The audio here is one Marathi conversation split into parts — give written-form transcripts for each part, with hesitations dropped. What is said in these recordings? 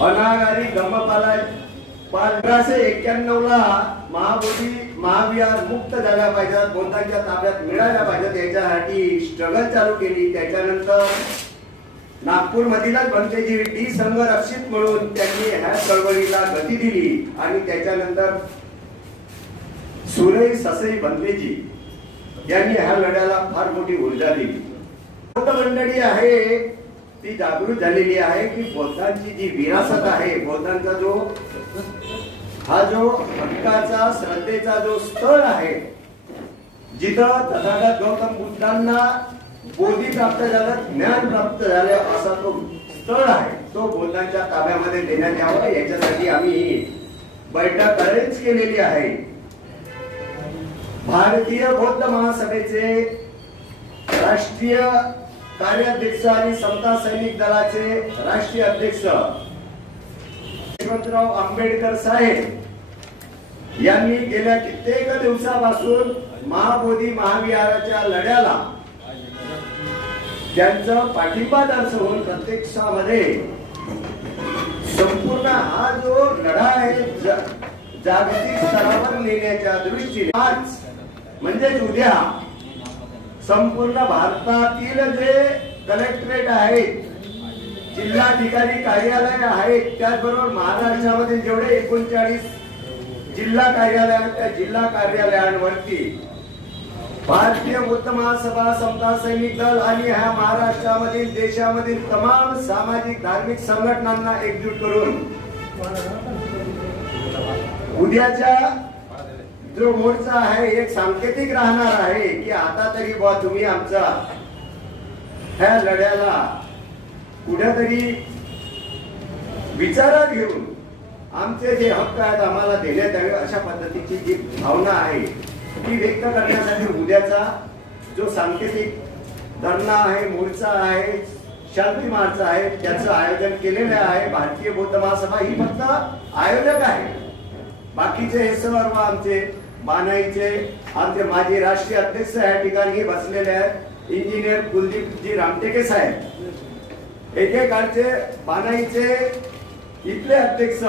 अनागारी गमपाला 1591 ला महाविहार मुक्त झाल्या पाहिजेत, बौद्धांच्या ताब्यात मिळाल्या पाहिजेत याच्यासाठी स्ट्रगल चालू केली। त्याच्यानंतर नागपूर मधीलच भंतेजी डी संघरक्षित म्हणून त्यांनी ह्या चळवळीला गती दिली आणि त्याच्यानंतर सुरई ससई भंतेजी यांनी ह्या लढ्याला फार मोठी ऊर्जा दिली। बौद्ध मंडळी आहे ती जागृत झालेली आहे की बौद्धांची जी विरासत आहे, बौद्धांचा जो हक्काचा श्रद्धेचा जो स्थळ आहे, जिथं तथागत गौतम बुद्धांना बोधी प्राप्त झालं, ज्ञान प्राप्त झालं असा तो स्थळ आहे, तो बौद्धांच्या ताब्यामध्ये देण्यात यावा याच्यासाठी आम्ही ही बैठक अरेंज केलेली आहे। भारतीय बौद्ध महासभेचे राष्ट्रीय कार्याध्यक्ष आणि समता सैनिक दलाचे राष्ट्रीय अध्यक्ष यशवंतराव आंबेडकर साहेब यांनी गेल्या कित्येक दिवसापासून महाबोधी महाविहाराच्या लढ्याला त्यांचा पाठिंबा दर्शवून प्रत्यक्षामध्ये संपूर्ण हा जो लढा आहे जागतिक स्तरावर नेण्याच्या दृष्टीने आज म्हणजेच उद्या संपूर्ण भारतातील जे कलेक्टरेट आहेत, जिल्हाधिकारी कार्यालय आहेत, त्याचबरोबर महाराष्ट्रामध्ये जेवढे 39 जिल्हा कार्यालय आहेत त्या जिल्हा कार्यालयांवरती भारतीय बौद्ध महासभा, समता सैनिक दल आणि ह्या महाराष्ट्रामधील देशामधील तमाम सामाजिक धार्मिक संघटनांना एकजूट करून उद्याच्या जो मोर्चा आहे एक सांकेतिक राहणार आहे की आता तरी बुवा तुम्ही आमचा ह्या लढ्याला कुठेतरी विचारात घेऊन आमचे जे हक्क आहेत आम्हाला देण्यात यावे अशा पद्धतीची जी भावना आहे ती व्यक्त करण्यासाठी उद्याचा जो सांकेतिक धरणा आहे, मोर्चा आहे, शांती मार्च आहे, त्याचं आयोजन केलेलं आहे। भारतीय बौद्ध महासभा ही फक्त आयोजक आहे, बाकीचे हे सर्व आमचे बानाईचे आमचे माजी राष्ट्रीय अध्यक्ष या ठिकाणी बसलेले आहेत, इंजिनियर कुलदीपजी रामटेके साहेब, एकेकाळचे बानाईचे इथले अध्यक्ष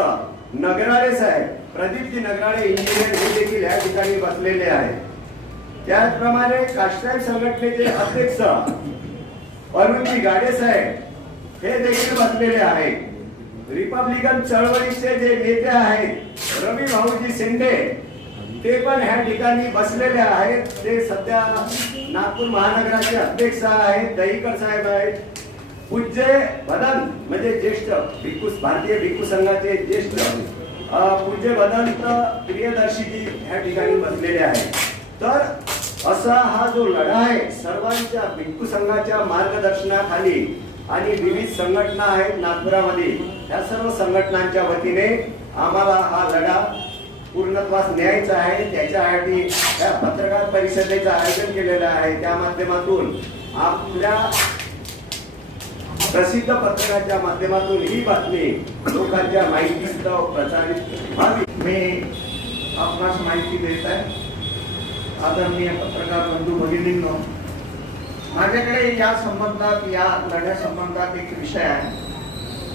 नगराळे साहेब, प्रदीपजी नगराळे इंजिनियर हे देखील या ठिकाणी बसलेले आहेत। त्याचप्रमाणे काष्टाई संघटनेचे अध्यक्ष अरुणजी गाडे साहेब हे देखील बसलेले आहेत। रिपब्लिकन चळवळीचे जे नेते आहेत रवी भाऊजी शिंदे ते पण ह्या ठिकाणी बसलेले आहेत, ते सध्या नागपूर महानगराचे अध्यक्ष आहेत। दहीकर साहेब आहेत, पूज्य बदन म्हणजे ज्येष्ठ भिक्खू भारतीय भिक्खू संघाचे ज्येष्ठ पूज्य बदंत प्रियदर्शीजी ह्या ठिकाणी बसलेले आहेत। तर असा हा जो लढा आहे सर्वांच्या भिक्खू संघाच्या मार्गदर्शनाखाली आणि विविध संघटना आहेत नागपुरामध्ये, त्या सर्व संघटनांच्या वतीने आम्हाला हा लढा पूर्णत्वास न्यायचा आहे। त्याच्यासाठी या पत्रकार परिषदेचं आयोजन केलेलं आहे, त्या माध्यमातून आपल्या प्रसिद्ध पत्रकाच्या माध्यमातून ही बातमी लोकांच्या माहितीत प्रचारित व्हावी। मी आपणास माहिती देत आहे आदरणीय पत्रकार बंधू भगिनींनो, माझ्याकडे या संबंधात या लढ्या संबंधात एक विषय आहे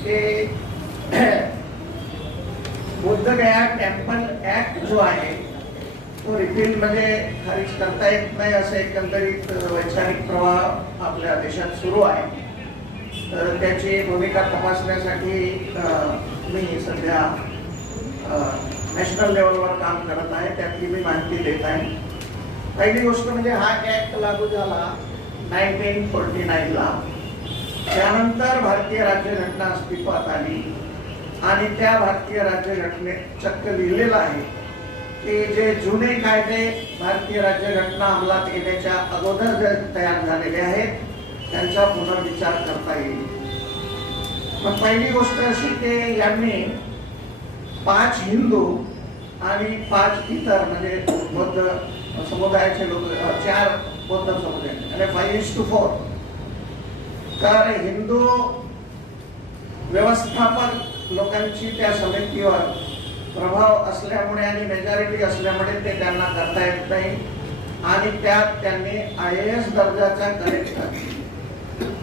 की बोधगया टेम्पल ऍक्ट जो आहे तो रिपील म्हणजे खारिज करता येत नाही असं एकंदरीत वैचारिक प्रवाह आपल्या देशात सुरू आहे। तर त्याची भूमिका तपासण्यासाठी मी सध्या नॅशनल लेवलवर काम करत आहे, त्यातली मी माहिती देत आहे। पहिली गोष्ट म्हणजे हा ऍक्ट लागू झाला 1949 ला, त्यानंतर भारतीय राज्यघटना अस्तित्वात आली आणि त्या भारतीय राज्यघटनेत चक्क लिहिलेलं आहे की जे जुने कायदे भारतीय राज्यघटना अंमलात येण्याच्या अगोदर जे तयार झालेले आहेत त्यांचा पुनर्विचार करता येईल। पण पहिली गोष्ट अशी की यांनी 5 हिंदू आणि 5 इतर म्हणजे बौद्ध समुदायाचे लोक 4 बौद्ध समुदाय आणि 5:4 तर हिंदू व्यवस्थापक लोकांची त्या समितीवर प्रभाव असल्यामुळे आणि मेजॉरिटी असल्यामुळे ते त्यांना करता येत नाही आणि त्यात त्यांनी IAS दर्जाचा कलेक्टर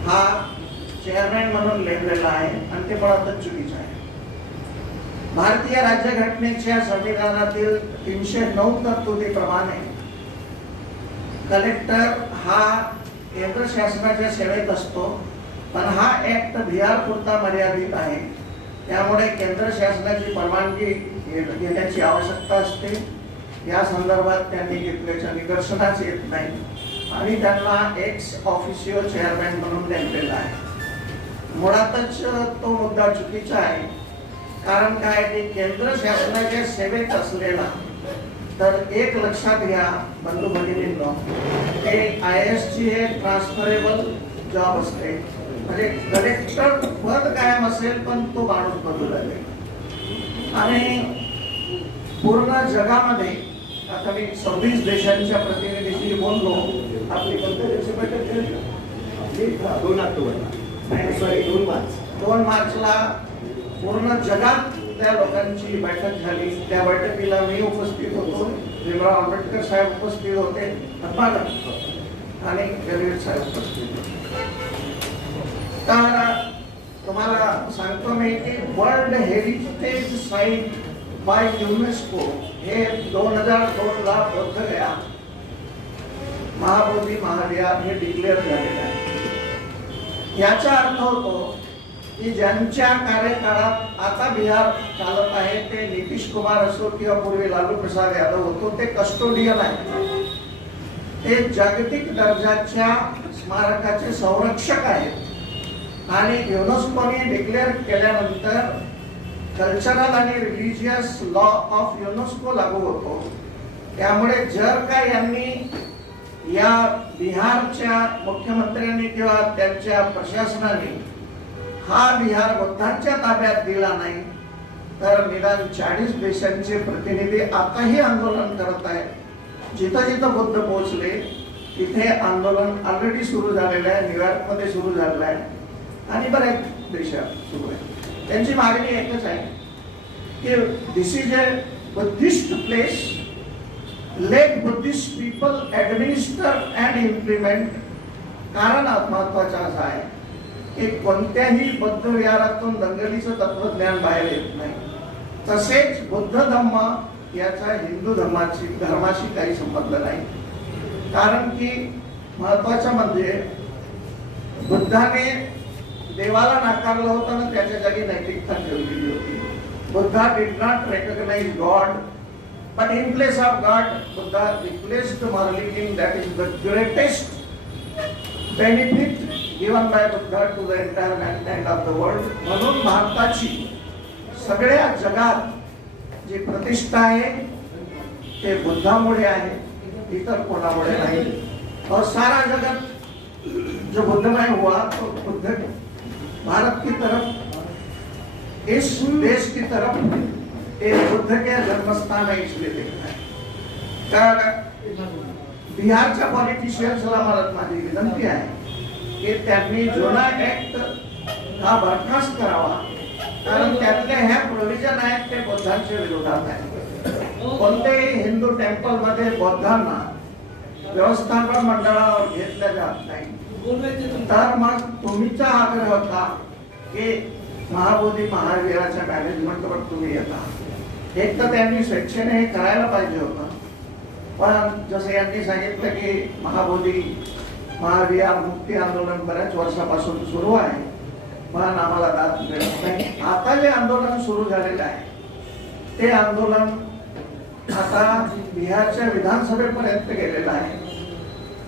हा चेअरमॅन म्हणून नेमलेला आहे आणि ते मुळातच चुकीचं आहे। भारतीय राज्यघटनेच्या संविधानातील 309 तरतुदीप्रमाणे कलेक्टर हा केंद्र शासनाच्या सेवेत असतो, पण हा ऍक्ट बिहार पुरता मर्यादित आहे. त्यामुळे केंद्र शासनाची परवानगी घेण्याची आवश्यकता असते. या संदर्भात त्यांनी घेतल्याच्या निदर्शनास येत नाही आणि त्यांना एक्स ऑफिशियो चेअरमॅन म्हणून नेमलेला आहे. मुळातच तो मुद्दा चुकीचा आहे. कारण काय की केंद्र शासनाच्या सेवेत असलेला तर एक लक्षात घ्या बंधू भगिनींनो, ते IAS ची एक ट्रान्सफरेबल जॉब असते. म्हणजे कलेक्टर पद कायम असेल पण तो माणूस बदलू लागेल. आणि पूर्ण जगामध्ये आता मी 26 देशांच्या प्रतिनिधीशी बोललो. आपली कोणत्या दिवशी बैठक झाली? 2 ऑक्टोबर 2 मार्चला पूर्ण जगात त्या लोकांची बैठक झाली. त्या बैठकीला मी उपस्थित होतो, भीमराव आंबेडकर साहेब उपस्थित होते आणि गणवीर साहेब उपस्थित होते. तर तुम्हाला सांगतो मी की world heritage site bye UNESCO हे 2002 ला बोधगया महाबोधी महाविहार हे डिक्लेअर झालेलं आहे. याचा अर्थ होतो की ज्यांच्या कार्यकाळात आता बिहार चालत आहे ते नितीश कुमार असो किंवा पूर्वी लालू प्रसाद यादव होतो, ते कस्टोडियन आहेत. ते जागतिक दर्जाच्या स्मारकाचे संरक्षक आहेत आणि युनेस्कोने डिक्लेअर केल्यानंतर कल्चरल आणि रिलीजियस लॉ ऑफ युनेस्को लागू होतो. त्यामुळे जर का यांनी या बिहारच्या मुख्यमंत्र्यांनी किंवा त्यांच्या प्रशासनाने हा बिहार बुद्धांच्या ताब्यात दिला नाही तर निदान 40 देशांचे प्रतिनिधी आताही आंदोलन करत आहेत. जिथं जिथं बुद्ध पोहोचले तिथे आंदोलन ऑलरेडी सुरू झालेलं आहे. न्यूयॉर्क मध्ये सुरू झालेलं आहे आणि बऱ्याच देशात सुरू आहे. त्यांची मागणी एकच आहे की this is a Buddhist place, let Buddhist people administer and implement. कारण महत्वाचं असं आहे की कोणत्याही बौद्ध विहारातून दंगलीचं तत्वज्ञान बाहेर येत नाही. तसेच बुद्ध धम्म याचा हिंदू धर्माशी काही संबंध नाही. कारण की महत्वाचं म्हणजे बुद्धाने देवाला नाकारलं होतं ना, त्याच्या जागी नैतिकता ठेवलेली होती. Buddha did not recognise God, but in place of God, Buddha replaced morality. That is the greatest benefit given by Buddha to the entire mankind of the world. म्हणून भारताची सगळ्या जगात जी प्रतिष्ठा आहे ते बुद्धामुळे आहे, इतर कोणामुळे नाही. और सारा जगत जो बुद्धमय हुआ तो बुद्ध भारत की तरफ, इस देश की तरफ बुद्ध के जन्मस्थान है इसलिए देखना है. तर बिहारच्या पॉलिटिशियन्सला माझी विनंती आहे की त्यांनी जुना ऍक्ट हा बरखास्त करावा. कारण त्यातले ह्या प्रोव्हिजन आहेत ते बुद्धांच्या विरोधात आहेत. कोणत्याही हिंदू टेम्पल मध्ये बौद्धांना व्यवस्थापन मंडळावर घेतलं जात नाही. तर मग तुमचा आग्रह होता की महाबोधी महाविहाराच्या मॅनेजमेंटवर तुम्ही येता. एक तर त्यांनी स्वेच्छेने हे करायला पाहिजे होतं, पण जसं यांनी सांगितलं की महाबोधी महाविहार मुक्ती आंदोलन बऱ्याच वर्षापासून सुरू आहे, पण आम्हाला दाद मिळत नाही. आता जे आंदोलन सुरू झालेलं आहे ते आंदोलन आता बिहारच्या विधानसभेपर्यंत गेलेलं आहे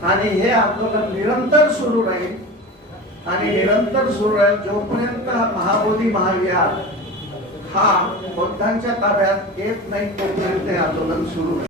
आणि हे आंदोलन निरंतर सुरू राहील आणि निरंतर सुरू राहील जोपर्यंत महाबोधी महाविहार हा बुद्धांच्या ताब्यात येत नाही तोपर्यंत हे आंदोलन सुरू राहील.